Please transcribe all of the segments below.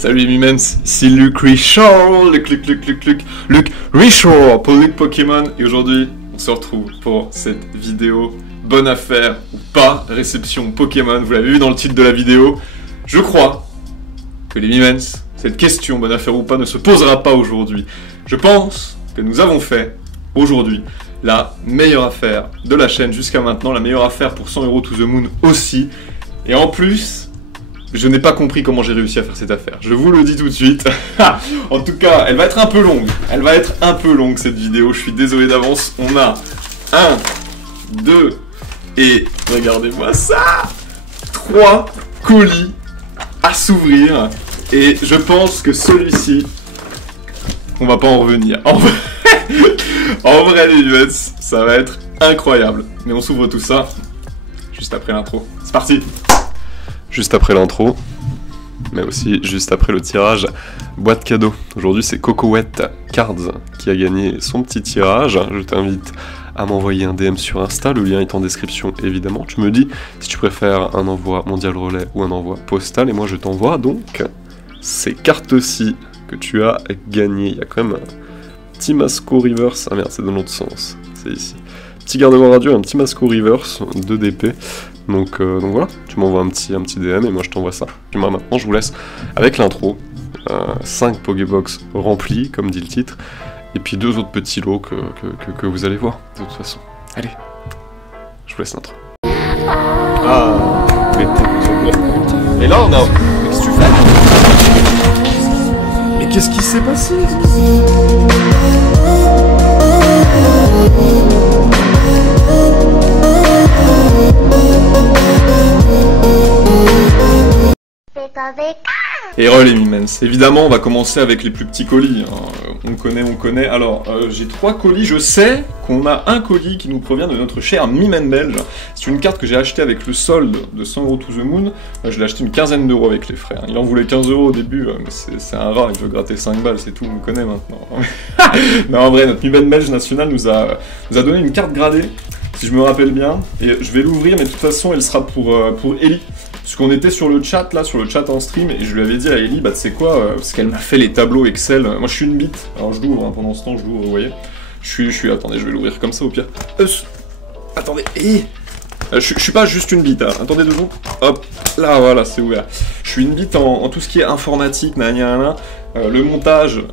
Salut les Mimens, c'est Luke Richard, Luke Richard pour Luke Pokémon, et aujourd'hui on se retrouve pour cette vidéo bonne affaire ou pas, réception Pokémon, vous l'avez vu dans le titre de la vidéo. Je crois que les Mimens, cette question bonne affaire ou pas ne se posera pas aujourd'hui. Je pense que nous avons fait aujourd'hui la meilleure affaire de la chaîne jusqu'à maintenant, la meilleure affaire pour 100 € to the moon aussi, et en plus... je n'ai pas compris comment j'ai réussi à faire cette affaire. Je vous le dis tout de suite. En tout cas, elle va être un peu longue. Elle va être un peu longue cette vidéo. Je suis désolé d'avance. On a 1, 2 et regardez-moi ça, 3 colis à s'ouvrir. Et je pense que celui-ci, on va pas en revenir. En vrai les US, ça va être incroyable. Mais on s'ouvre tout ça juste après l'intro. C'est parti. Juste après l'intro, mais aussi juste après le tirage boîte cadeau. Aujourd'hui c'est Cocowette Cards qui a gagné son petit tirage. Je t'invite à m'envoyer un DM sur Insta, le lien est en description évidemment. Tu me dis si tu préfères un envoi mondial relais ou un envoi postal, et moi je t'envoie donc ces cartes-ci que tu as gagnées. Il y a quand même un petit Masco Reverse, ah merde c'est dans l'autre sens, c'est ici. Petit garde-voix radio, un petit Masco Reverse 2 DP. Donc voilà, tu m'envoies un petit DM et moi je t'envoie ça. Et moi maintenant je vous laisse avec l'intro, 5 Pokébox remplis comme dit le titre, et puis 2 autres petits lots que vous allez voir de toute façon. Allez, je vous laisse l'intro. Ah, et là on a... Mais qu'est-ce que tu fais? Mais qu'est-ce qui s'est passé? Et les Mimens, évidemment on va commencer avec les plus petits colis, hein. On connaît, alors j'ai 3 colis, je sais qu'on a un colis qui nous provient de notre cher Mimen belge. C'est une carte que j'ai achetée avec le solde de 100 € to the moon, je l'ai acheté une quinzaine d'euros avec les frais, hein. Il en voulait 15 € au début, mais c'est un rat, il veut gratter 5 balles, c'est tout, on le connaît maintenant. Mais en vrai, notre Mimen belge national nous a donné une carte gradée, si je me rappelle bien, et je vais l'ouvrir, mais de toute façon elle sera pour Ellie. Parce qu'on était sur le chat, là, sur le chat en stream, et je lui avais dit à Ellie, bah tu sais quoi, parce qu'elle m'a fait les tableaux Excel, moi je suis une bite, alors je l'ouvre, hein, pendant ce temps je l'ouvre, vous voyez. Attendez, je vais l'ouvrir comme ça au pire. Attendez, je suis pas juste une bite, hein. Attendez 2 secondes, hop, là voilà, c'est ouvert. Je suis une bite en tout ce qui est informatique, le montage,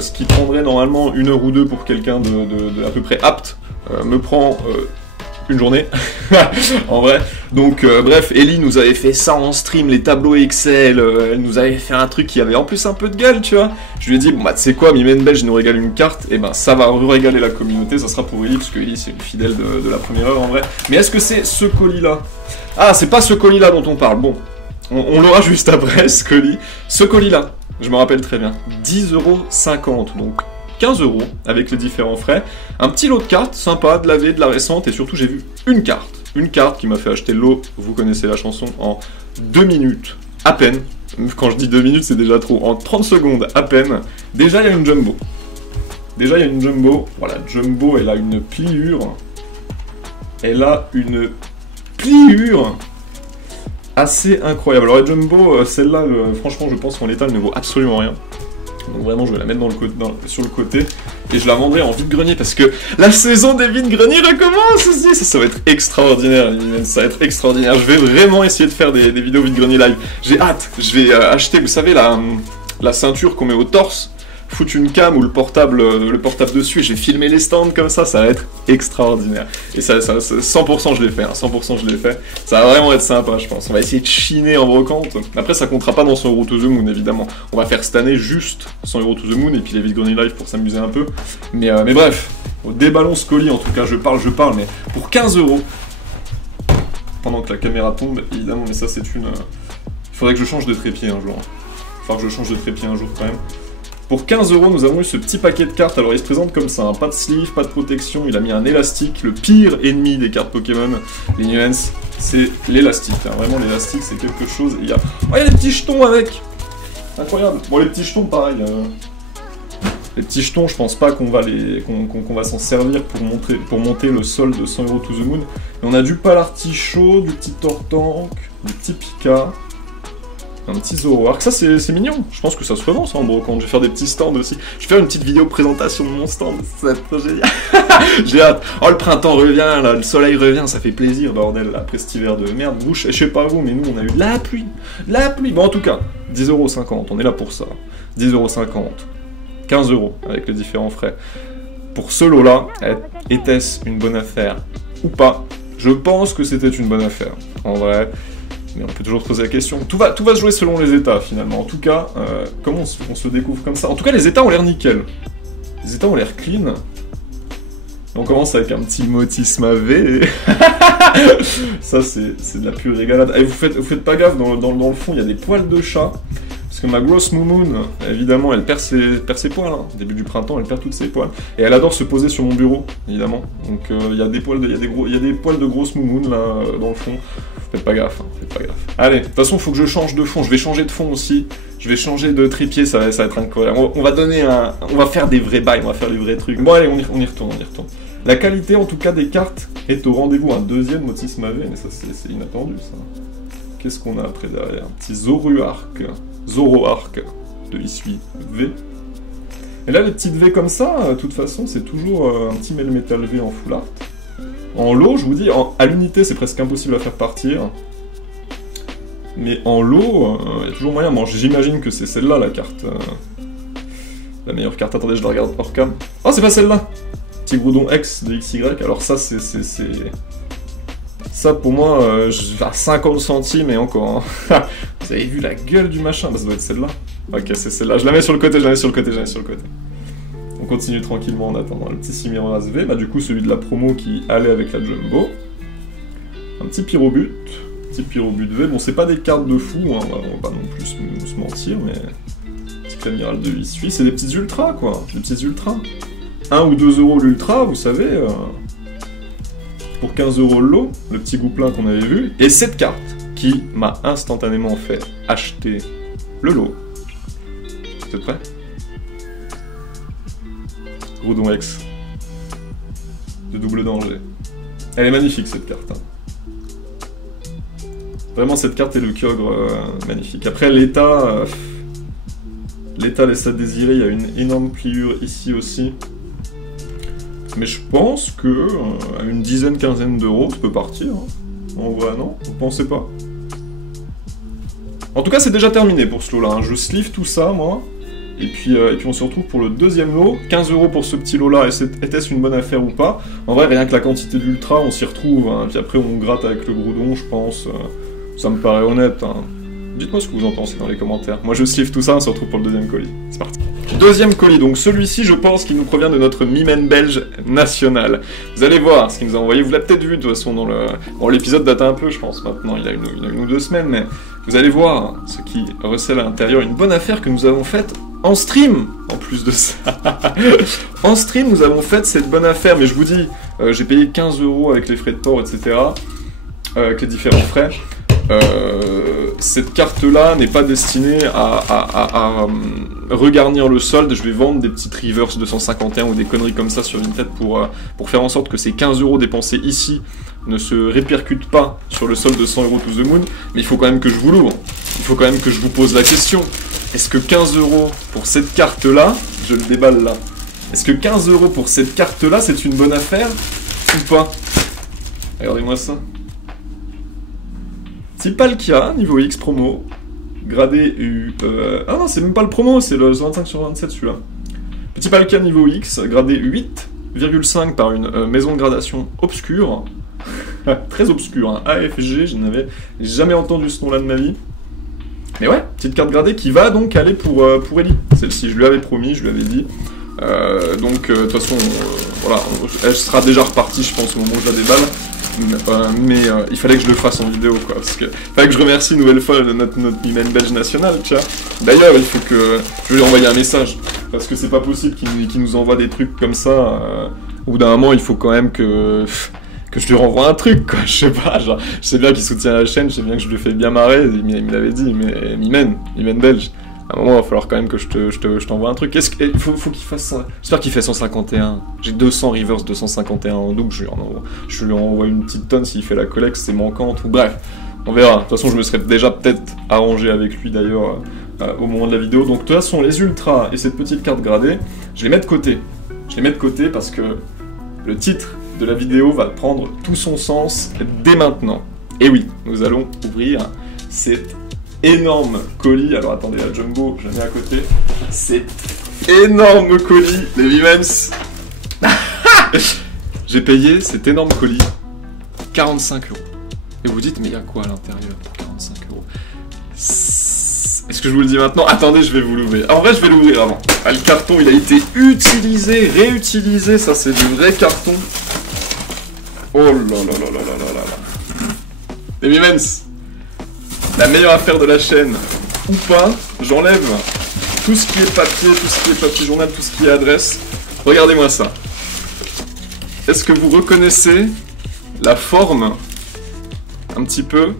ce qui prendrait normalement 1 heure ou 2 pour quelqu'un de à peu près apte, me prend... une journée, en vrai. Donc, bref, Ellie nous avait fait ça en stream, les tableaux Excel, elle nous avait fait un truc qui avait en plus un peu de gueule, tu vois. Je lui ai dit, bon bah tu sais quoi, Mimen belge nous régale une carte, et ben ça va régaler la communauté, ça sera pour Ellie, parce que Ellie c'est une fidèle de la première heure en vrai. Mais est-ce que c'est ce colis-là? Ah, c'est pas ce colis-là dont on parle, bon. On l'aura juste après, ce colis. Ce colis-là, je me rappelle très bien, 10,50 €, donc 15 € avec les différents frais, un petit lot de cartes, sympa, de la V, de la récente, et surtout j'ai vu une carte qui m'a fait acheter le lot, vous connaissez la chanson, en 2 minutes, à peine. Quand je dis 2 minutes c'est déjà trop, en 30 secondes à peine. Déjà il y a une Jumbo, voilà, Jumbo elle a une pliure, assez incroyable. Alors la Jumbo, celle-là, franchement je pense qu'en l'état elle ne vaut absolument rien. Donc vraiment je vais la mettre sur le côté et je la vendrai en vide-grenier parce que la saison des vides-greniers recommence aussi. Ça va être extraordinaire, ça va être extraordinaire. Je vais vraiment essayer de faire des vidéos vide-grenier live. J'ai hâte, je vais acheter, vous savez, la ceinture qu'on met au torse, foutre une cam ou le portable dessus et j'ai filmé les stands comme ça va être extraordinaire. Et ça 100% je l'ai fait, hein, 100% je l'ai fait. Ça va vraiment être sympa je pense. On va essayer de chiner en brocante. Après ça comptera pas dans 100 € to the moon évidemment. On va faire cette année juste 100 € to the moon et puis les vide-greniers live pour s'amuser un peu. Mais bref, déballons ce colis en tout cas, je parle, mais pour 15 €, pendant que la caméra tombe évidemment, mais ça c'est une... Il faudrait que je change de trépied un jour. Il faudra que je change de trépied un jour quand même. Pour 15 €, nous avons eu ce petit paquet de cartes. Alors il se présente comme ça, hein. Pas de sleeve, pas de protection, il a mis un élastique, le pire ennemi des cartes Pokémon. Les nuances, c'est l'élastique, hein. Vraiment l'élastique c'est quelque chose. Il y a... Oh, il y a des petits jetons avec. Incroyable. Bon les petits jetons pareil. Les petits jetons, je pense pas qu'on va s'en servir pour monter le solde de 100 € to the moon. Mais on a du palartichaut, du petit Tortank, du petit Pika. Un petit Zoroark, ça c'est mignon, je pense que ça se revend ça en brocante, je vais faire des petits stands aussi. Je vais faire une petite vidéo présentation de mon stand, ça va être trop génial. J'ai hâte. Oh le printemps revient, là, le soleil revient, ça fait plaisir bordel, là, après cet hiver de merde. Vous, je sais pas vous, mais nous on a eu la pluie. Bon en tout cas, 10,50€, on est là pour ça. 10,50€, 15€ avec les différents frais. Pour ce lot là, était-ce une bonne affaire ou pas? Je pense que c'était une bonne affaire, en vrai. Mais on peut toujours se poser la question. Tout va se jouer selon les états, finalement. En tout cas, comment on se découvre comme ça? En tout cas, les états ont l'air nickel. Les états ont l'air clean. Et on commence avec un petit Motis Mavé. Ça, c'est de la pure régalade. Et vous faites pas gaffe, dans le fond, il y a des poils de chat. Parce que ma grosse moumoune, évidemment, elle perd ses poils. Hein. Au début du printemps, elle perd toutes ses poils. Et elle adore se poser sur mon bureau, évidemment. Donc il y a des poils de grosse moumoune, là, dans le fond. Faites pas gaffe, hein, faites pas gaffe. Allez, de toute façon, il faut que je change de fond. Je vais changer de fond aussi. Je vais changer de trépied, ça va être incroyable. On va faire des vrais bails, on va faire des vrais trucs. Bon, allez, on y retourne. La qualité, en tout cas, des cartes est au rendez-vous. Un deuxième Motis Mavé, mais ça, c'est inattendu, ça. Qu'est-ce qu'on a après derrière? Un petit Zoroark de Issui V. Et là, les petites V comme ça, de toute façon, c'est toujours un petit Melmetal V en full art. En lot, je vous dis, à l'unité, c'est presque impossible à faire partir. Mais en lot, il y a toujours moyen. Bon, j'imagine que c'est celle-là, la carte. La meilleure carte. Attendez, je la regarde hors cam. Oh, c'est pas celle-là! Petit Groudon X de XY. Alors ça, c'est... Ça, pour moi, à 50 centimes et encore. Hein. Vous avez vu la gueule du machin? Bah, ça doit être celle-là. Ok, c'est celle-là. Je la mets sur le côté. On continue tranquillement en attendant. Le petit Simiras V, bah du coup celui de la promo qui allait avec la Jumbo. Un petit Pyrobut. V. Bon, c'est pas des cartes de fou, hein. On va pas non plus se mentir, mais... Petit Cramiral de Issui. C'est des petites ultras, quoi. Des petites ultras. 1 ou 2€ l'ultra, vous savez... Pour 15€ le lot, le petit gouplin qu'on avait vu. Et cette carte qui m'a instantanément fait acheter le lot. Vous êtes prêts? Groudon X. De double danger. Elle est magnifique cette carte. Hein. Vraiment cette carte est le Kyogre magnifique. Après l'état... l'état laisse à désirer, il y a une énorme pliure ici aussi. Mais je pense que à une dizaine, quinzaine d'euros, ça peut partir. Hein. En vrai, non? Vous pensez pas? En tout cas, c'est déjà terminé pour ce lot-là. Hein. Je sleeve tout ça, moi. Et puis on se retrouve pour le deuxième lot. 15€ pour ce petit lot-là. Était-ce une bonne affaire ou pas? En vrai, rien que la quantité d'ultra, on s'y retrouve. Hein. Puis après, on gratte avec le Groudon, je pense. Ça me paraît honnête. Hein. Dites-moi ce que vous en pensez dans les commentaires. Moi, je sleeve tout ça, on se retrouve pour le deuxième colis. C'est parti. Deuxième colis, donc celui-ci, je pense qu'il nous provient de notre Mimen belge national. Vous allez voir ce qu'il nous a envoyé, vous l'avez peut-être vu de toute façon dans le... Bon, l'épisode date un peu, je pense, maintenant, il a une ou deux semaines, mais vous allez voir ce qui recèle à l'intérieur. Une bonne affaire que nous avons faite en stream, en plus de ça. En stream, nous avons fait cette bonne affaire, mais je vous dis, j'ai payé 15€ avec les frais de port, etc., avec les différents frais. Cette carte-là n'est pas destinée à regarnir le solde. Je vais vendre des petites Reverse 251 ou des conneries comme ça sur Vinted pour faire en sorte que ces 15€ dépensés ici ne se répercutent pas sur le solde de 100€ to the moon. Mais il faut quand même que je vous l'ouvre. Il faut quand même que je vous pose la question. Est-ce que 15€ pour cette carte-là, je le déballe là, est-ce que 15€ pour cette carte-là, c'est une bonne affaire ou pas? Regardez-moi ça. Petit Palkia, niveau X promo, gradé U... Ah non, c'est même pas le promo, c'est le 25 sur 27 celui-là. Petit Palkia niveau X, gradé 8,5 par une maison de gradation obscure. Très obscure, hein. AFG, je n'avais jamais entendu ce nom-là de ma vie. Mais ouais, petite carte gradée qui va donc aller pour Ellie. Celle-ci, je lui avais promis, je lui avais dit. Donc, de toute façon, voilà, elle sera déjà repartie, je pense, au moment où je la déballe. Mais il fallait que je le fasse en vidéo, quoi, parce que fallait que je remercie une nouvelle fois notre Mimen belge national, tu vois. D'ailleurs, il faut que je vais lui envoyer un message, parce que c'est pas possible qu'il nous envoie des trucs comme ça. Au bout d'un moment, il faut quand même que je lui renvoie un truc, quoi, je sais pas, genre, je sais bien qu'il soutient la chaîne, je sais bien que je le fais bien marrer, il me l'avait dit, mais Mimen belge. À un moment, il va falloir quand même que je t'envoie un truc. Il faut qu'il fasse... J'espère qu'il fait 151. J'ai 200 Reverse 251 en double. Je lui envoie une petite tonne s'il fait la collecte, c'est manquante. Ou bref, On verra. De toute façon, je me serais déjà peut-être arrangé avec lui d'ailleurs au moment de la vidéo. Donc de toute façon, les ultras et cette petite carte gradée, je les mets de côté. Je les mets de côté parce que le titre de la vidéo va prendre tout son sens dès maintenant. Et oui, nous allons ouvrir cet énorme colis. Alors attendez, la Jumbo, je la mets à côté. Cet énorme colis, les Vivens. J'ai payé cet énorme colis 45 €. Et vous vous dites, mais il y a quoi à l'intérieur pour 45 €? Est-ce que je vous le dis maintenant? Attendez, je vais vous l'ouvrir. En vrai, je vais l'ouvrir avant. Ah, le carton, il a été utilisé, réutilisé. Ça, c'est du vrai carton. Oh là là là là là là là. Les Vivens, la meilleure affaire de la chaîne, ou pas, j'enlève tout ce qui est papier, tout ce qui est papier journal, tout ce qui est adresse. Regardez-moi ça. Est-ce que vous reconnaissez la forme un petit peu?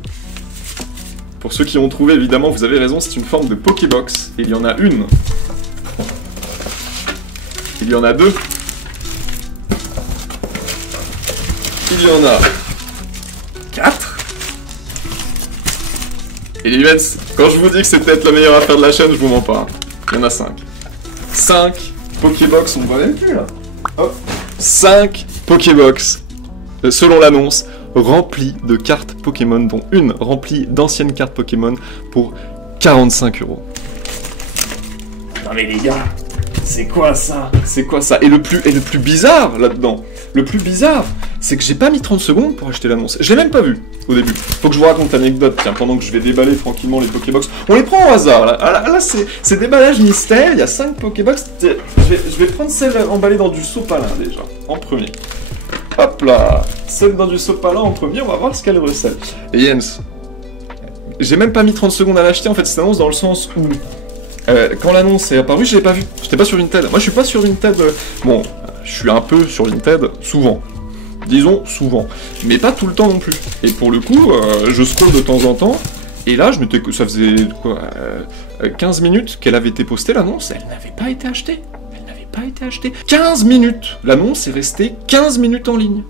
Pour ceux qui ont trouvé, évidemment, vous avez raison, c'est une forme de Pokébox. Et il y en a une. Il y en a deux. Il y en a 4. Et les Vivens, quand je vous dis que c'est peut-être la meilleure affaire de la chaîne, je vous mens pas. Il y en a 5. 5 Pokébox, on voit même plus là. Hop. 5 Pokébox, selon l'annonce, remplis de cartes Pokémon, dont une remplie d'anciennes cartes Pokémon pour 45 €. Non mais les gars, c'est quoi ça? C'est quoi ça? Et le plus bizarre là-dedans, le plus bizarre, c'est que j'ai pas mis 30 secondes pour acheter l'annonce. Je l'ai même pas vu au début. Faut que je vous raconte l'anecdote, tiens, pendant que je vais déballer tranquillement les Pokébox. On les prend au hasard, là. Là c'est déballage mystère, il y a 5 Pokébox. Je vais prendre celle emballée dans du sopalin déjà, en premier. Hop là, celle dans du sopalin en premier, on va voir ce qu'elle recèle. Et Jens, j'ai même pas mis 30 secondes à l'acheter, en fait, cette annonce dans le sens où, quand l'annonce est apparue, je l'ai pas vue. J'étais pas sur Vinted. Moi, je suis pas sur Vinted. Bon, je suis un peu sur Vinted, souvent. Disons souvent, mais pas tout le temps non plus. Et pour le coup, je scrolle de temps en temps, et là, ça faisait quoi, 15 minutes qu'elle avait été postée l'annonce, elle n'avait pas été achetée. Elle n'avait pas été achetée. 15 minutes. L'annonce est restée 15 minutes en ligne.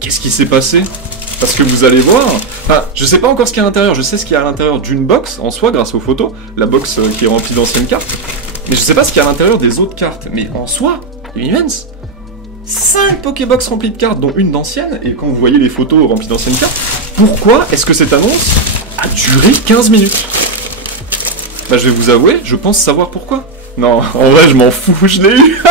Qu'est-ce qui s'est passé? Parce que vous allez voir, enfin, je sais pas encore ce qu'il y a à l'intérieur, je sais ce qu'il y a à l'intérieur d'une box, en soi, grâce aux photos, la box qui est remplie d'anciennes cartes, mais je sais pas ce qu'il y a à l'intérieur des autres cartes, mais en soi, immense. 5 Pokébox remplies de cartes, dont une d'ancienne, et quand vous voyez les photos remplies d'anciennes cartes, pourquoi est-ce que cette annonce a duré 15 minutes? Bah je vais vous avouer, je pense savoir pourquoi. Non, en vrai je m'en fous, je l'ai eu.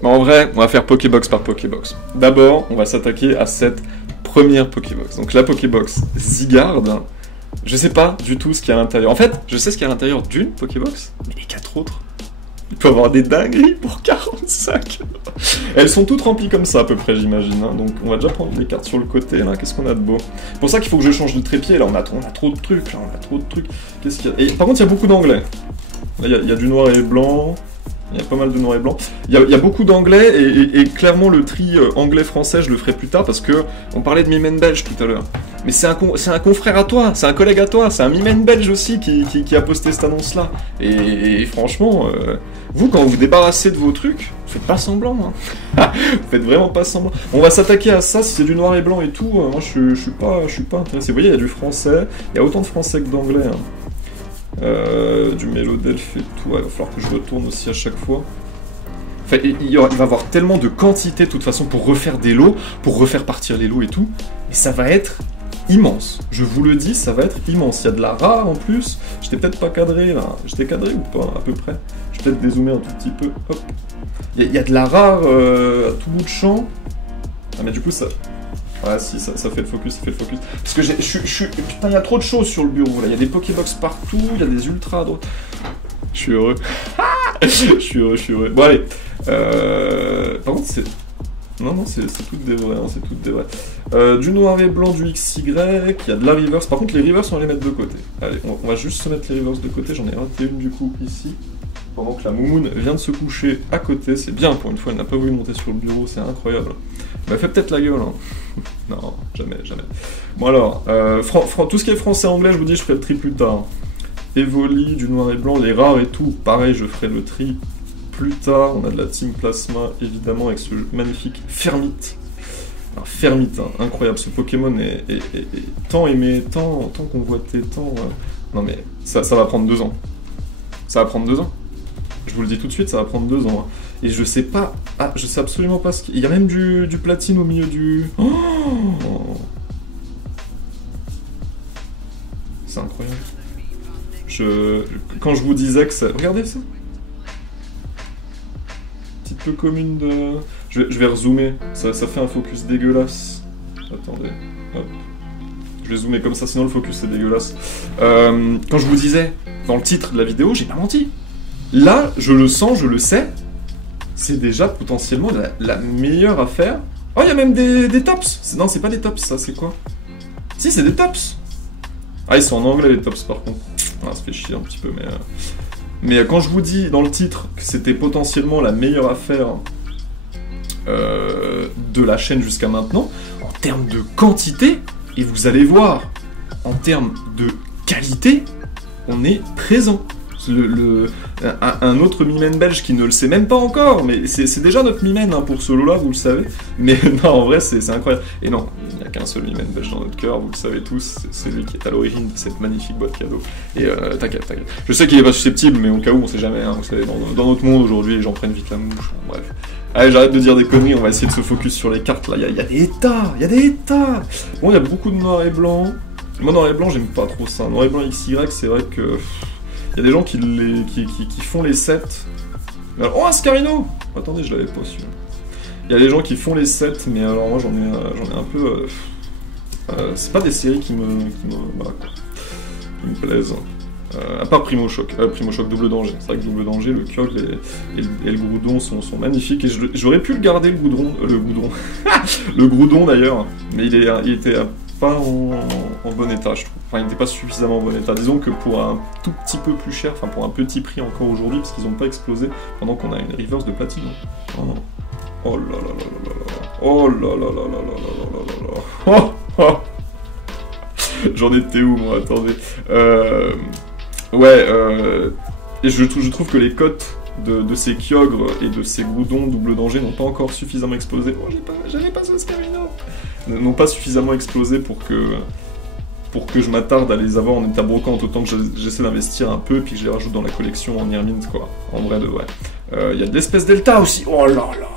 Mais en vrai, on va faire Pokébox par Pokébox. D'abord, on va s'attaquer à cette première Pokébox. Donc la Pokébox Zygarde, je sais pas du tout ce qu'il y a à l'intérieur. En fait, je sais ce qu'il y a à l'intérieur d'une Pokébox, mais les 4 autres, il peut y avoir des dingueries pour 45. Elles sont toutes remplies comme ça à peu près, j'imagine. Hein. Donc on va déjà prendre les cartes sur le côté, là. Qu'est-ce qu'on a de beau? C'est pour ça qu'il faut que je change de trépied, là. On a trop de trucs, là. On a trop de trucs. Qu'est-ce qu'il y a? Et par contre, il y a beaucoup d'anglais. Là, il y a du noir et blanc. Il y a pas mal de noir et blanc. Il y a beaucoup d'anglais, et clairement, le tri anglais-français, je le ferai plus tard, parce que on parlait de Mimen belge tout à l'heure. Mais c'est un confrère à toi, c'est un collègue à toi, c'est un Mimen belge aussi qui a posté cette annonce-là. Et franchement, vous, quand vous vous débarrassez de vos trucs, faites pas semblant. Hein. Faites vraiment pas semblant. On va s'attaquer à ça, si c'est du noir et blanc et tout, moi je suis pas intéressé. Vous voyez, il y a du français, il y a autant de français que d'anglais. Hein. Du Mélodelph et tout, il va falloir que je retourne aussi à chaque fois. Enfin, il va y avoir tellement de quantité de toute façon pour refaire des lots, pour refaire partir les lots et tout, et ça va être immense. Je vous le dis, ça va être immense. Il y a de la rare en plus. J'étais peut-être pas cadré là. J'étais cadré ou pas à peu près? Je vais peut-être dézoomer un tout petit peu. Hop. Il y a de la rare à tout bout de champ. Ah mais du coup ça... Ouais, si, ça fait le focus, ça fait le focus. Parce que putain, il y a trop de choses sur le bureau, là. Il y a des Pokébox partout, il y a des ultras à droite. Je suis heureux. je suis heureux. Bon, allez. Par contre, c'est... Non, c'est toutes des vraies, hein, c'est toutes des vraies. Du noir et blanc, du XY, il y a de la reverse. Par contre, les reverse, on va les mettre de côté. Allez, on va juste se mettre les reverse de côté. J'en ai 21 du coup, ici. Pendant que la moumoune vient de se coucher à côté. C'est bien, pour une fois, elle n'a pas voulu monter sur le bureau, c'est incroyable. Elle fait peut-être la gueule, hein. Non, jamais. Bon alors, tout ce qui est français-anglais, je vous dis, je ferai le tri plus tard. Evoli, du noir et blanc, les rares et tout, pareil, je ferai le tri plus tard. On a de la Team Plasma, évidemment, avec ce magnifique Fermite. Un Fermite, hein, incroyable, ce Pokémon est tant aimé, tant convoité, tant... Non mais, ça va prendre 2 ans. Ça va prendre 2 ans. Je vous le dis tout de suite, ça va prendre 2 ans. Hein. Et je sais pas... Ah, je sais absolument pas ce qu'il... Il y a même du platine au milieu du... Oh, c'est incroyable. Quand je vous disais que ça... Regardez ça. Petite peu commune de... Je vais rezoomer. Ça fait un focus dégueulasse. Attendez. Hop. Je vais zoomer comme ça, sinon le focus c'est dégueulasse. Quand je vous disais, dans le titre de la vidéo, j'ai pas menti. Là, je le sens, je le sais. C'est déjà potentiellement la meilleure affaire. Oh, il y a même des tops. Non, c'est pas des tops, ça, c'est quoi? Si, c'est des tops. Ah, ils sont en anglais, les tops, par contre. Ah, ça fait chier un petit peu, mais quand je vous dis dans le titre que c'était potentiellement la meilleure affaire de la chaîne jusqu'à maintenant, en termes de quantité, et vous allez voir, en termes de qualité, on est présent. Un autre Mimène belge qui ne le sait même pas encore, mais c'est déjà notre Mimène hein, pour ce lot-là, vous le savez. Mais non, en vrai, c'est incroyable. Et non, il n'y a qu'un seul Mimène belge dans notre cœur, vous le savez tous, c'est celui qui est à l'origine de cette magnifique boîte cadeau. Et t'inquiète. Je sais qu'il est pas susceptible, mais au cas où, on sait jamais. Hein, vous savez, dans notre monde aujourd'hui, les gens prennent vite la mouche. Bref. Allez, j'arrête de dire des conneries, on va essayer de se focus sur les cartes. Là, il y a des tas, il y a des tas. Bon, il y a beaucoup de noir et blanc. Moi, noir et blanc, j'aime pas trop ça. Noir et blanc XY, c'est vrai que... Il y a des gens qui font les sets. Alors, oh, Ascarino! Attendez, je l'avais pas su. Il y a des gens qui font les sets, mais alors moi j'en ai un peu... c'est pas des séries qui me plaisent. À part Primo Choc Double Danger. C'est vrai que Double Danger, le Kyogre et le Groudon sont magnifiques. Et j'aurais pu le garder, le Groudon. Le Groudon d'ailleurs. Mais il était pas en bon état, je trouve. Enfin, il n'était pas suffisamment en bon état. Disons que pour un tout petit peu plus cher, enfin pour un petit prix encore aujourd'hui, parce qu'ils n'ont pas explosé, pendant qu'on a une reverse de platine. Oh non. Oh là là là là là. Oh là là là là là là là là. Oh, oh. J'en étais où moi? Attendez. Et je trouve que les cotes de ces Kyogres et de ces Groudons Double Danger n'ont pas encore suffisamment explosé. Oh, j'avais pas ce Ascarino. N'ont pas suffisamment explosé pour que je m'attarde à les avoir en état brocante, autant que j'essaie d'investir un peu, puis que je les rajoute dans la collection en Irmint, quoi. En vrai de vrai. Il y a de l'espèce Delta aussi. Oh là là.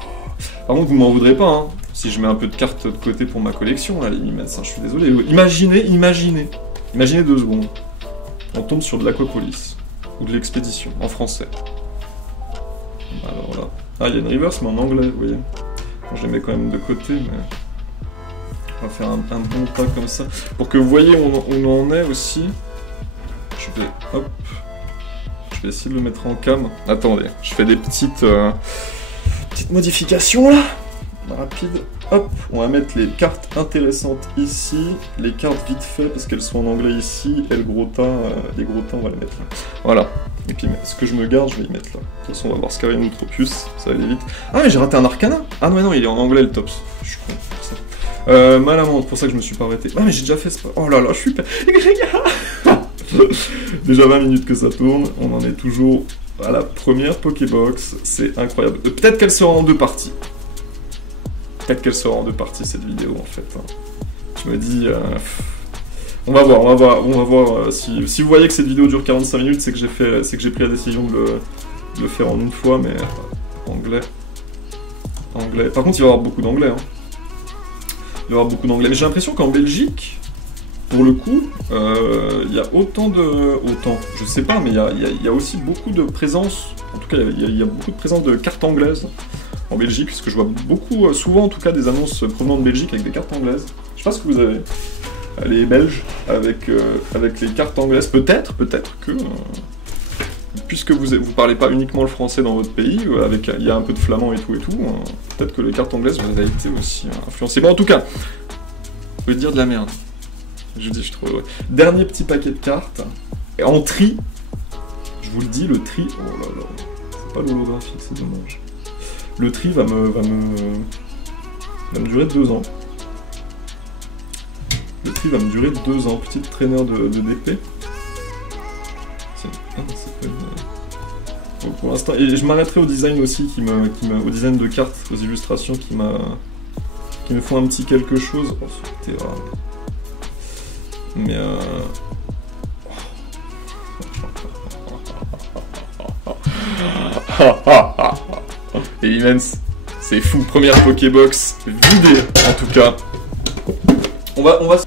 Par contre, vous m'en voudrez pas, hein. Si je mets un peu de cartes de côté pour ma collection, là, les Mimets, je suis désolé. Imaginez 2 secondes. On tombe sur de l'Aquapolis. Ou de l'expédition, en français. Alors là... Ah, il y a une reverse, mais en anglais, vous voyez. Bon, je les mets quand même de côté, mais... On va faire un bon pas comme ça. Pour que vous voyez où on en est aussi. Je vais essayer de le mettre en cam. Attendez, je fais des petites modifications là. Rapide. Hop, on va mettre les cartes intéressantes ici. Les cartes vite fait parce qu'elles sont en anglais ici. Et le gros tas, les gros tas, on va les mettre là. Voilà. Et puis ce que je me garde, je vais y mettre là. De toute façon, on va voir Scarino Tropius. Ça va aller vite. Ah, mais j'ai raté un Arcana. Ah non, il est en anglais le tops. Je suis con pour ça. Malamante, pour ça que je me suis pas arrêté. Ah mais j'ai déjà fait ce... Oh là là, je suis... Déjà 20 minutes que ça tourne, on en est toujours à la première Pokébox, c'est incroyable. Peut-être qu'elle sera en 2 parties. Peut-être qu'elle sera en 2 parties cette vidéo en fait. Je me dis... On va voir. Si vous voyez que cette vidéo dure 45 minutes, c'est que j'ai pris la décision de le faire en une fois, mais... Anglais. Par contre, il va y avoir beaucoup d'anglais, hein. Il y avoir beaucoup d'anglais. Mais j'ai l'impression qu'en Belgique, pour le coup, il y a autant, je sais pas, mais il y a aussi beaucoup de présence, en tout cas, il y a beaucoup de présence de cartes anglaises en Belgique, puisque je vois beaucoup, souvent en tout cas, des annonces provenant de Belgique avec des cartes anglaises. Je sais pas ce que vous avez, les Belges, avec les cartes anglaises, peut-être que... puisque vous parlez pas uniquement le français dans votre pays, il y a un peu de flamand et tout, peut-être que les cartes anglaises vous avez été aussi influencées. Bon, en tout cas, vous pouvez dire de la merde. Je dis, je trouve. Ouais. Dernier petit paquet de cartes. Et en tri, je vous le dis, le tri. Oh là là, c'est pas l'holographique, c'est dommage. Le tri va me durer 2 ans. Le tri va me durer 2 ans. Petite traîneur de DP. Ah, c'est pas une... Donc pour l'instant, et je m'arrêterai au design aussi, au design de cartes, aux illustrations qui m'a qui me font un petit quelque chose. Oh, ce Terra. Mais et immense, c'est fou. Première Pokébox vidée en tout cas. On va...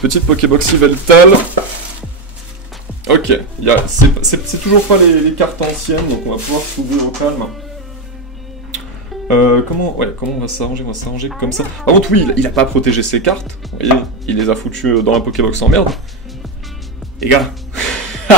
Petite Pokébox Yveltal. Ok, c'est toujours pas les cartes anciennes, donc on va pouvoir s'ouvrir au calme. Comment on va s'arranger? On va s'arranger comme ça. Par contre, oui, il a pas protégé ses cartes. Vous voyez, il les a foutues dans la Pokébox en merde. Les gars, je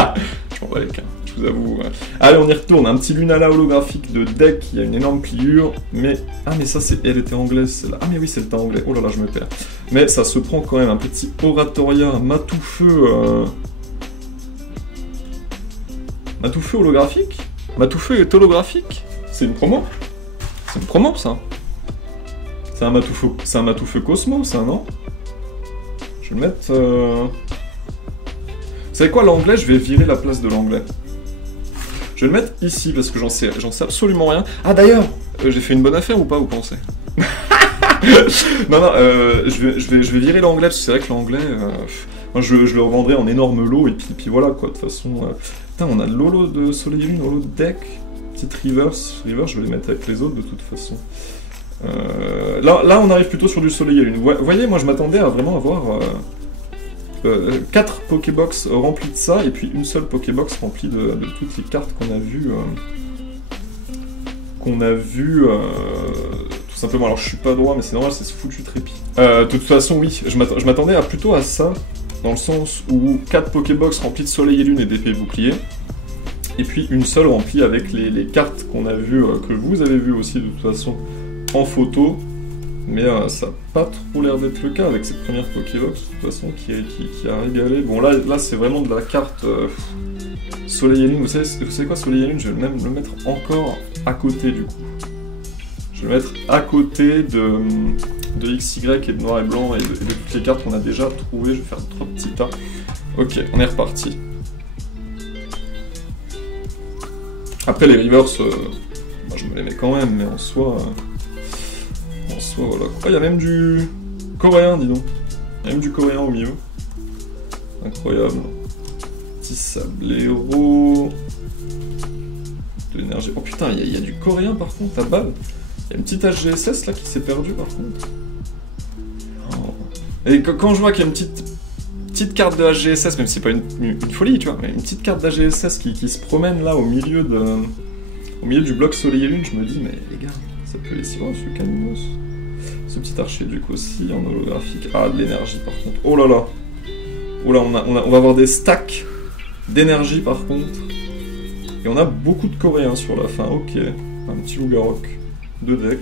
m'en bats les cas, je vous avoue. Allez, on y retourne. Un petit Lunala holographique de deck. Il y a une énorme pliure, mais ah, mais ça elle était anglaise celle-là. Ah, mais oui, c'est le temps anglais. Oh là là, je me perds. Mais ça se prend quand même un petit Oratoria Matoufeu. Matoufeu holographique? Matoufeu est holographique? C'est une promo? C'est une promo, ça? C'est un Matoufeu Cosmo, ça, non? Je vais le mettre... Vous savez quoi, l'anglais, je vais virer la place de l'anglais. Je vais le mettre ici, parce que j'en sais absolument rien. Ah, d'ailleurs, j'ai fait une bonne affaire ou pas, vous pensez? Non, je vais virer l'anglais, parce que c'est vrai que l'anglais... moi, je le revendrai en énorme lot, et puis voilà, quoi, de toute façon... Putain, on a de l'holo de Soleil et Lune, holo de deck... Petite reverse, je vais les mettre avec les autres de toute façon. Là, on arrive plutôt sur du Soleil et Lune. Vous voyez, moi je m'attendais à vraiment avoir 4 Pokébox remplies de ça, et puis une seule Pokébox remplie de toutes les cartes qu'on a vues. Tout simplement. Alors je suis pas droit, mais c'est normal, c'est ce foutu trépied. De toute façon, oui, je m'attendais plutôt à ça, dans le sens où 4 Pokébox remplies de Soleil et Lune et d'épée bouclier. Et puis une seule remplie avec les cartes qu'on a vues, que vous avez vues aussi de toute façon en photo. Mais ça n'a pas trop l'air d'être le cas avec cette première Pokébox de toute façon qui a régalé. Bon là c'est vraiment de la carte Soleil et Lune. Vous savez quoi, Soleil et Lune, je vais même le mettre encore à côté du coup. Je vais le mettre à côté de XY et de Noir et Blanc et de toutes les cartes qu'on a déjà trouvées. Je vais faire 3 petits tas. Ok, on est reparti. Après les reverse, moi je me les mets quand même, mais en soi voilà. Ah, il y a même du coréen, dis donc. Il y a même du coréen au milieu. Incroyable. Petit Sablero. De l'énergie. Oh putain, il y a du coréen par contre, à balle. Il y a une petite HGSS là qui s'est perdue par contre. Oh. Et quand je vois qu'il y a une petite carte de HGSS, même si c'est pas une folie, tu vois, mais une petite carte d'HGSS qui se promène là au milieu du bloc Soleil et Lune, je me dis, mais les gars, ça peut laisser voir ce Caninos. Ce petit archiduc aussi en holographique. Ah, de l'énergie par contre. Oh là là. Oh là, on va avoir des stacks d'énergie par contre. Et on a beaucoup de coréens sur la fin. Ok. Un petit Ougarok de deck.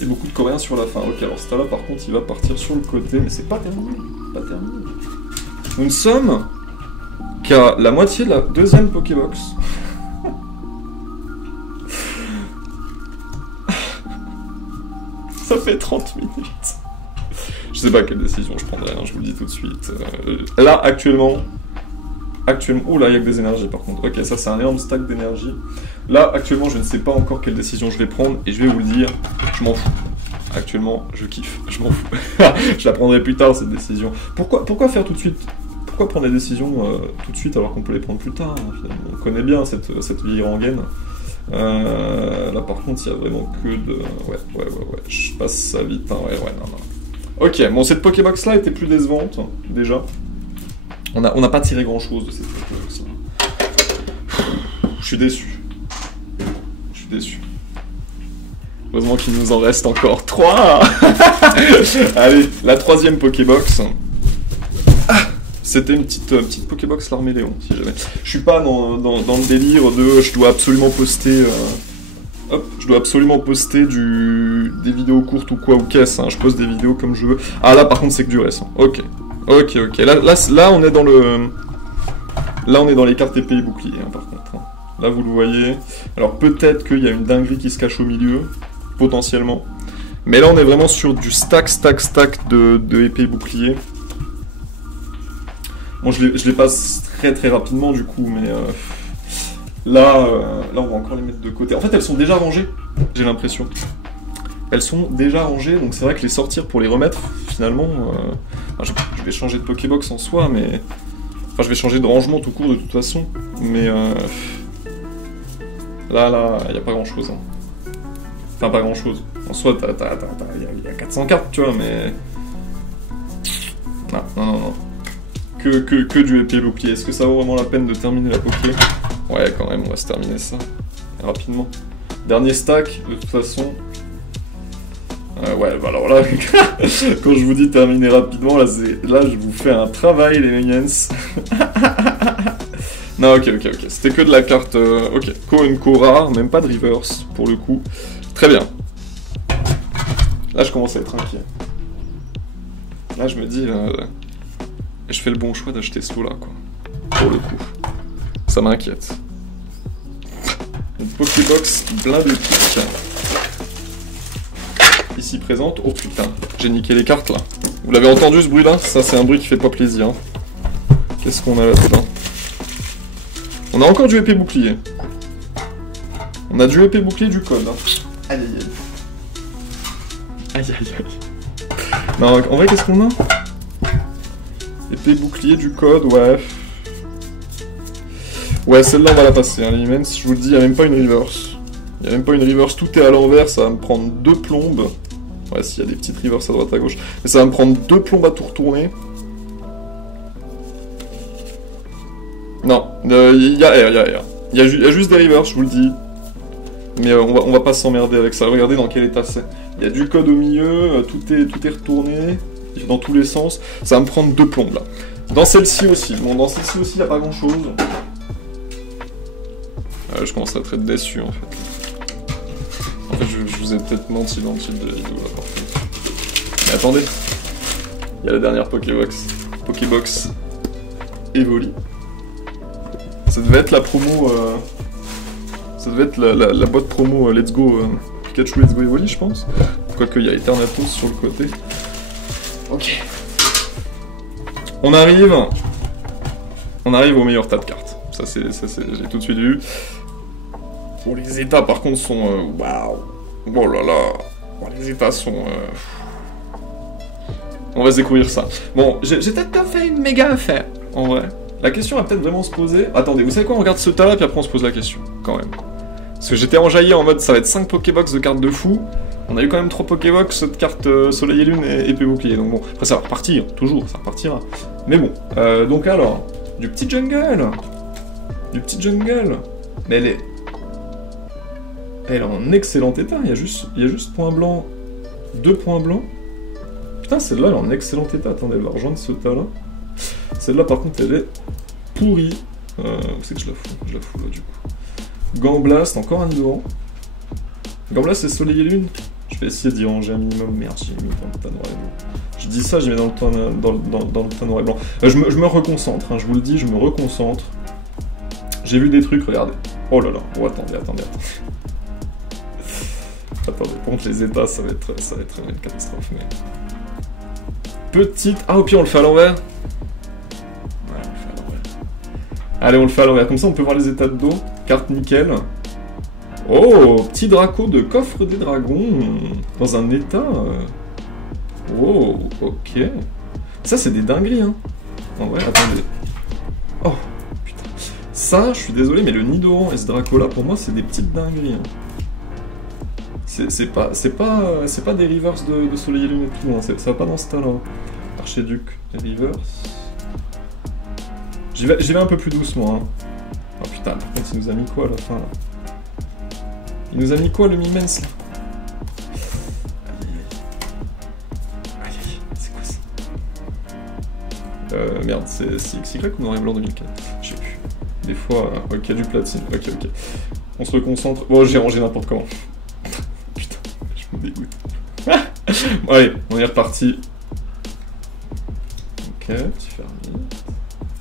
Et beaucoup de coréens sur la fin. Ok, alors ce là par contre il va partir sur le côté, mais c'est pas terminé. Pas terminé. Nous ne sommes qu'à la moitié de la deuxième Pokébox. Ça fait 30 minutes. Je sais pas quelle décision je prendrai, hein, je vous le dis tout de suite. Là, actuellement... Oh là, il y a que des énergies par contre. Ok, ça c'est un énorme stack d'énergie. Là, actuellement, je ne sais pas encore quelle décision je vais prendre, et je vais vous le dire, je m'en fous. Actuellement, je kiffe, je m'en fous. Je la prendrai plus tard, cette décision. Pourquoi faire tout de suite? Pourquoi prendre les décisions tout de suite alors qu'on peut les prendre plus tard, hein, finalement. On connaît bien cette vieille rengaine. Là par contre il y a vraiment que de... Ouais, je passe ça vite, hein. Ouais, non. Ok, bon cette Pokébox là était plus décevante, déjà. On n'a pas tiré grand chose de cette Pokébox là. Je suis déçu. Heureusement qu'il nous en reste encore 3. Allez, la troisième Pokébox. C'était une petite Pokébox l'Arméléon, si jamais. Je suis pas dans le délire de je dois absolument poster... je dois absolument poster des vidéos courtes ou quoi, ou qu'est-ce, hein. Je poste des vidéos comme je veux. Ah là par contre c'est que du récent. Ok. Là on est dans le... Là on est dans les cartes épée et bouclier, hein, par contre. Hein. Là vous le voyez. Alors peut-être qu'il y a une dinguerie qui se cache au milieu, potentiellement. Mais là on est vraiment sur du stack de épée et bouclier. Bon, je les passe très rapidement du coup, mais là on va encore les mettre de côté. En fait, elles sont déjà rangées, j'ai l'impression. elles sont déjà rangées, donc c'est vrai que les sortir pour les remettre, finalement... enfin, je vais changer de Pokébox en soi, mais... Enfin, je vais changer de rangement tout court de toute façon, mais... Là, il n'y a pas grand-chose. Hein. Enfin, pas grand-chose. En soi, il y a 400 cartes, tu vois, mais... Non. Que du épée bouclier. Est-ce que ça vaut vraiment la peine de terminer la Poké? Ouais, quand même, on va se terminer ça. Rapidement. Dernier stack, de toute façon. Ouais, bah alors là, quand je vous dis terminer rapidement, là, je vous fais un travail, les minions. Non, ok. C'était que de la carte... ok, une co rare, même pas de reverse, pour le coup. Très bien. Là, je commence à être inquiet. Là, je me dis... je fais le bon choix d'acheter ce lot-là, quoi. Pour le coup. Ça m'inquiète. Une Pokébox blindée de trucs. Ici présente. Oh putain, j'ai niqué les cartes, là. Vous l'avez entendu, ce bruit-là? Ça, c'est un bruit qui fait pas plaisir. Hein. Qu'est-ce qu'on a là-dedans? On a encore du épée bouclier. On a du épée bouclier du code. Hein. Aïe. Non, en vrai, qu'est-ce qu'on a? Épée bouclier du code, ouais. Ouais, celle-là, on va la passer, hein, les immenses. Je vous le dis, il n'y a même pas une reverse. Il n'y a même pas une reverse, tout est à l'envers, ça va me prendre 2 plombes. Ouais, s'il y a des petites reverses à droite à gauche. Mais ça va me prendre 2 plombes à tout retourner. Non, il y a air. Il y a juste des reverses, je vous le dis. Mais on va pas s'emmerder avec ça. Regardez dans quel état c'est. Il y a du code au milieu, tout est retourné, dans tous les sens. Ça va me prendre 2 plombes, là. Dans celle-ci aussi. Bon, dans celle-ci aussi, il n'y a pas grand-chose. Je commence à être déçu, en fait. En fait, je vous ai peut-être menti dans le titre de la vidéo, là, par contre. Mais attendez. Il y a la dernière Pokébox. Pokébox Evoli. Ça devait être la promo... Ça devait être la boîte promo Let's Go... Pikachu Let's Go Evoli, je pense. Quoique, il y a Eternatus sur le côté. Ok. On arrive au meilleur tas de cartes. Ça, j'ai tout de suite vu. Bon, les états, par contre, sont... Waouh. Oh là là. Bon, les états sont... On va se découvrir ça. Bon, j'ai peut-être pas fait une méga affaire, en vrai. La question va peut-être vraiment se poser... Attendez, vous savez quoi? On regarde ce tas-là, puis après on se pose la question, quand même. Parce que j'étais enjaillé en mode, ça va être 5 Pokébox de cartes de fou. On a eu quand même 3 Pokébox de cartes Soleil et Lune et épée bouclier. Donc bon, après ça va repartir, toujours, ça repartira. Mais bon, donc alors, du petit jungle. Mais elle est en excellent état, il y a juste point blanc, 2 points blancs. Putain, celle-là, elle est en excellent état. Attendez, elle va rejoindre ce tas-là. Celle-là, par contre, elle est pourrie. Où c'est que je la fous? Je la fous là, du coup. Gamblast, encore un Nidoran. Gamblast, c'est Soleil et Lune. Je vais essayer d'y ranger un minimum. Merde, j'ai mis dans le tas noir et blanc. Je dis ça, je mets dans le tas noir et blanc. Je me reconcentre, hein, je vous le dis, je me reconcentre. J'ai vu des trucs, regardez. Oh là là, oh, attendez. Attendez, par contre, les états, ça va être vraiment une catastrophe, mais... Petite... Ah, au pire, on le fait à l'envers. Ouais, on le fait à l'envers. Allez, on le fait à l'envers. Comme ça, on peut voir les états de dos. Carte nickel. Oh, petit Draco de Coffre des Dragons. Dans un état... Oh, ok. Ça, c'est des dingueries, hein. En vrai, attendez. Oh, putain. Ça, je suis désolé, mais le Nidoran et ce Draco-là, pour moi, c'est des petites dingueries, hein. C'est pas des reverse de Soleil et Lune et tout, hein. Ça va pas dans ce tas-là. Archiduc, reverse. J'y vais un peu plus doucement, hein. Oh putain, par contre, il nous a mis quoi à la fin, là? Il nous a mis quoi, le Mimens, là? Aïe, c'est quoi ça? Merde, c'est XY ou noir et blanc 2004? Je sais plus. Des fois, ok, du platine, ok. On se reconcentre. Bon, j'ai rangé n'importe comment. Putain, je me dégoûte. Bon, allez, on est reparti. Ok, petit fermier.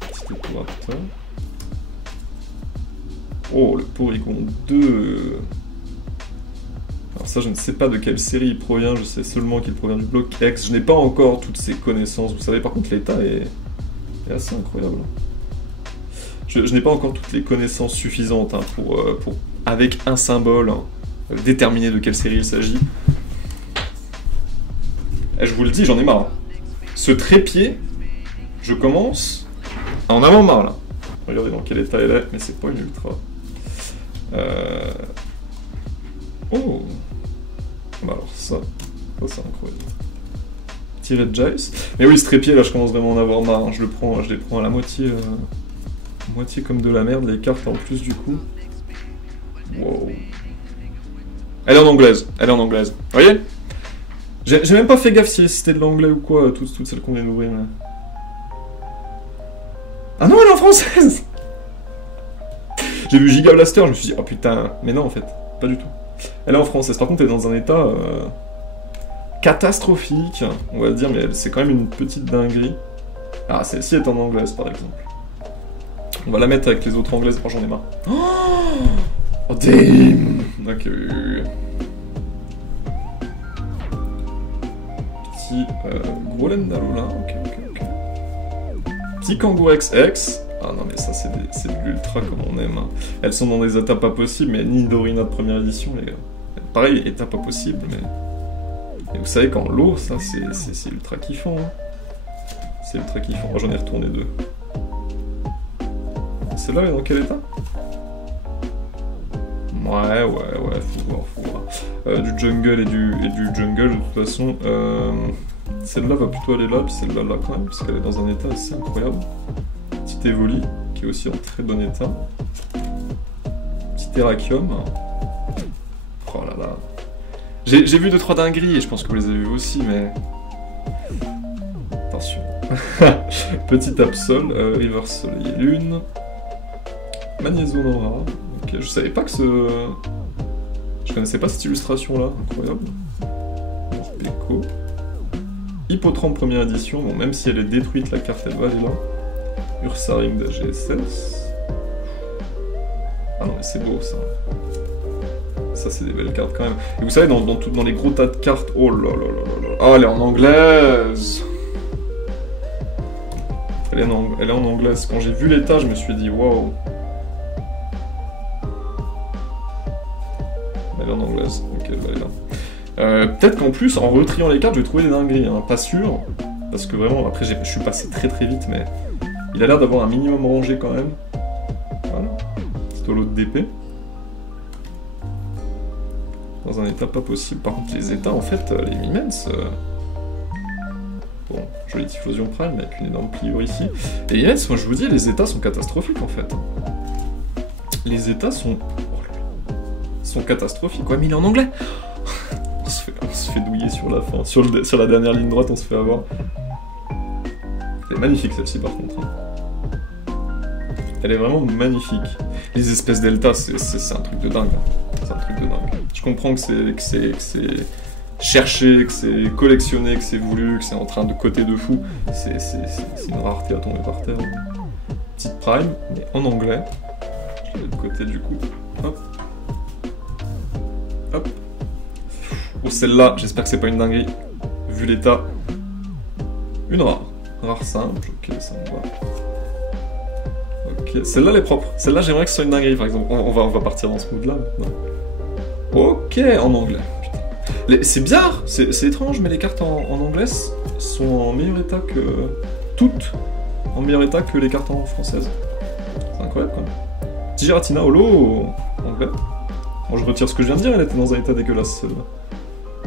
Petit épouvanteur. Oh, le Porygon 2. Alors ça, je ne sais pas de quelle série il provient, je sais seulement qu'il provient du bloc X. Je n'ai pas encore toutes ces connaissances. Vous savez, par contre, l'état est assez incroyable. Je n'ai pas encore toutes les connaissances suffisantes, hein, pour avec un symbole, hein, déterminer de quelle série il s'agit. Et je vous le dis, j'en ai marre. Ce trépied, je commence à en avoir marre là. Regardez dans quel état elle est, mais c'est pas une ultra. Oh. Bah alors ça c'est incroyable. Tiré de Jace. Mais oui, ce trépied là, je commence vraiment à en avoir marre. Hein. Je les prends à la moitié, moitié comme de la merde, les cartes en plus du coup. Wow. Elle est en anglaise, elle est en anglaise. Vous voyez? J'ai même pas fait gaffe si c'était de l'anglais ou quoi, toutes celles qu'on vient d'ouvrir. Mais... Ah non, elle est en française! J'ai vu Giga Blaster, je me suis dit, oh putain, mais non en fait, pas du tout. Elle est en française, par contre elle est dans un état catastrophique, on va dire, mais c'est quand même une petite dinguerie. Ah, celle-ci est en anglaise par exemple. On va la mettre avec les autres anglaises, oh j'en ai marre. Oh damn! Ok. Petit Grolendalo là, ok. Petit Kangourou XX. Ah non mais ça c'est de l'ultra comme on aime. Hein. Elles sont dans des états pas possibles, mais Nidorina de première édition les gars. Pareil, état pas possible, mais... Et vous savez qu'en lot, ça c'est ultra kiffant. Hein. C'est ultra kiffant. Oh, j'en ai retourné 2. Celle-là est dans quel état? Ouais, faut voir. Du jungle et du jungle, de toute façon. Celle-là va plutôt aller là, puis celle-là là quand même, parce qu'elle est dans un état assez incroyable. Petit Evoli, qui est aussi en très bon état. Petit Terrakium. Oh là là. J'ai vu 2-3 dingueries, et je pense que vous les avez vues aussi, mais... Attention. Petit Absol, River Soleil et Lune. Magnéso Nora. Ok, je savais pas que ce... Je connaissais pas cette illustration-là, incroyable. Peko. Hippotrampe première édition, bon, même si elle est détruite, la carte elle va aller là. Ursaring de GSS. Ah non mais c'est beau ça. Ça c'est des belles cartes quand même. Et vous savez, dans les gros tas de cartes... Oh là là là là là. Ah, elle est en anglaise. Elle est en anglaise. Quand j'ai vu l'état, je me suis dit waouh. Elle est en anglaise. Ok, elle va aller là. Peut-être qu'en plus, en retriant les cartes, je vais trouver des dingueries. Hein. Pas sûr. Parce que vraiment, après, je suis passé très vite, mais... Il a l'air d'avoir un minimum rangé quand même. Voilà. Petit holo de DP. Dans un état pas possible. Par contre, les états, en fait, les Mimens... Bon, jolie diffusion prime avec une énorme pliure ici. Et Mimens, moi je vous dis, les états sont catastrophiques en fait. Les états sont catastrophiques. Ouais, mais il est en anglais. On se fait douiller sur la fin. Sur la dernière ligne droite, on se fait avoir. Elle est magnifique celle-ci par contre. Hein. Elle est vraiment magnifique. Les espèces delta, c'est un truc de dingue. C'est un truc de dingue. Je comprends que c'est cherché, que c'est collectionné, que c'est voulu, que c'est en train de coter de fou. C'est une rareté à tomber par terre. Petite prime, mais en anglais. Je vais de côté du coup. Hop. Hop. Oh, celle-là, j'espère que c'est pas une dinguerie. Vu l'état. Une rare. Rare simple, ok, ça me va. Ok, celle-là elle est propre. Celle-là j'aimerais que ce soit une dinguerie par exemple. On va partir dans ce mood-là maintenant. Ok, en anglais. Putain. C'est bizarre, c'est étrange, mais les cartes en anglais sont en meilleur état que... Toutes en meilleur état que les cartes en française. C'est incroyable quand même. Petit Giratina holo anglais. Bon, je retire ce que je viens de dire, elle était dans un état dégueulasse celle-là.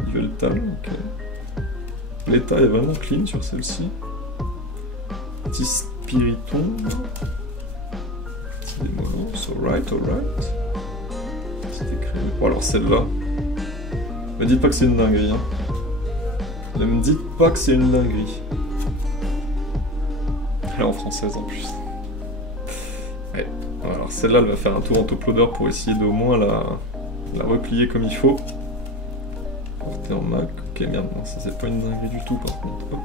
Yveltal, ok. L'état est vraiment clean sur celle-ci. Petit Spiriton. Petit Démonos, alright. Petit écrit. Bon alors celle-là. Me dites pas que c'est une dinguerie. Hein. Ne me dites pas que c'est une dinguerie. Elle est en française en plus. Ouais. Alors celle-là, elle va faire un tour en top loader pour essayer d'au moins la replier comme il faut. Porter en Mac. Ok, merde, non, ça c'est pas une dinguerie du tout par contre. Hop.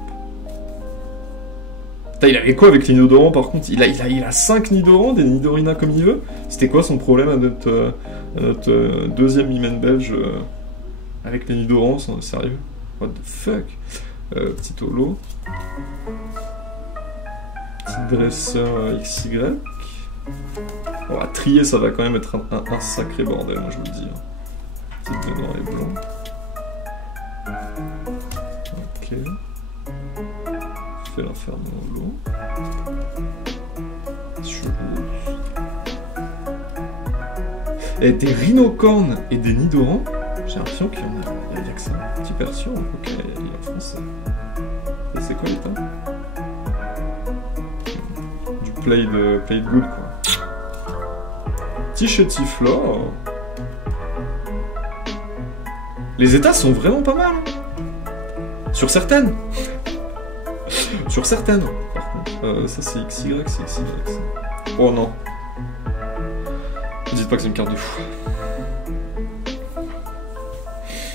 Putain, il avait quoi avec les Nidorans par contre? Il a 5 Nidorans, des Nidorina comme il veut. C'était quoi son problème à notre deuxième Mimen belge avec les Nidorans, sérieux? What the fuck? Petit holo. Petit dresseur XY. Bon, à trier, ça va quand même être un sacré bordel, moi je vous le dis. Petit noir et blanc. Ok. fait l'Inferno Holo. Chelou. Et des rhinocornes et des Nidoran. J'ai l'impression qu'il y en a. Il y a que ça. Petit version. Ok, il est en français. Et c'est quoi l'état? Du played good quoi. Petit Chétiflore. Les états sont vraiment pas mal. Sur certaines. Sur certaines. Par contre. Ça c'est XY, c'est XY. Oh non. Ne dites pas que c'est une carte de fou.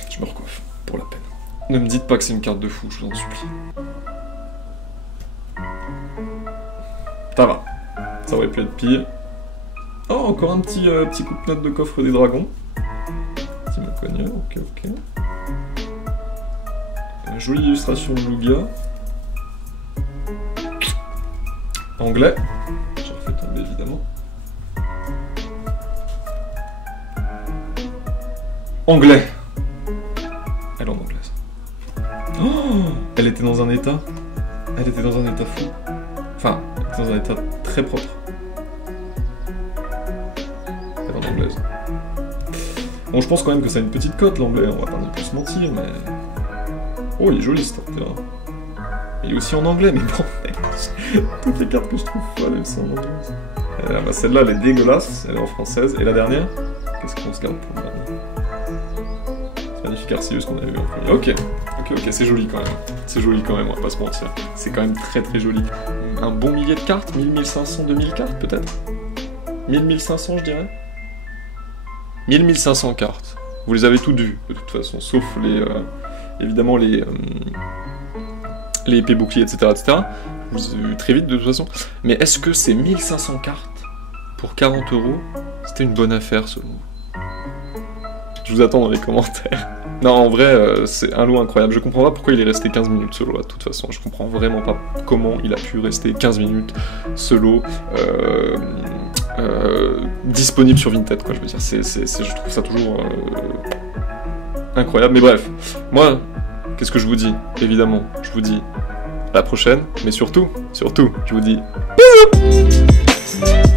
Je me recoiffe, pour la peine. Ne me dites pas que c'est une carte de fou, je vous en supplie. Ça va. Ça aurait pu être pire. Oh, encore un petit coup de note de coffre des dragons. Petit Maconia, ok, ok. Une jolie illustration de Lugia. Anglais. J'ai refait tomber évidemment. Anglais. Elle est en anglaise. Oh, elle était dans un état. Elle était dans un état fou. Enfin, elle était dans un état très propre. Elle est en anglaise. Bon, je pense quand même que ça a une petite cote l'anglais, on va pas non plus se mentir, mais... Oh, il est joli ce terrain. Il est aussi en anglais, mais bon, toutes les cartes que je trouve folles, elles sont en anglaise. Bah, celle-là, elle est dégueulasse, elle est en française. Et la dernière, qu'est-ce qu'on se garde pour le dernier? C'est magnifique Arceus qu'on avait vu en premier. Ok, c'est joli quand même. C'est joli quand même, on va pas se mentir. C'est quand même très très joli. Un bon millier de cartes, 1000, 1500, 2000 cartes peut-être 1000, 1500 je dirais 1000, 1500 cartes. Vous les avez toutes vues, de toute façon, sauf les... évidemment les épées boucliers, etc. etc. Vous les avez vues très vite de toute façon. Mais est-ce que ces 1500 cartes pour 40 €, c'était une bonne affaire selon vous? Je vous attends dans les commentaires. Non, en vrai, c'est un lot incroyable. Je comprends pas pourquoi il est resté 15 minutes ce lot, de toute façon. Je comprends vraiment pas comment il a pu rester 15 minutes ce lot disponible sur Vinted, quoi. Je veux dire, je trouve ça toujours incroyable. Mais bref, moi, qu'est-ce que je vous dis? Évidemment, je vous dis à la prochaine, mais surtout, je vous dis bisous.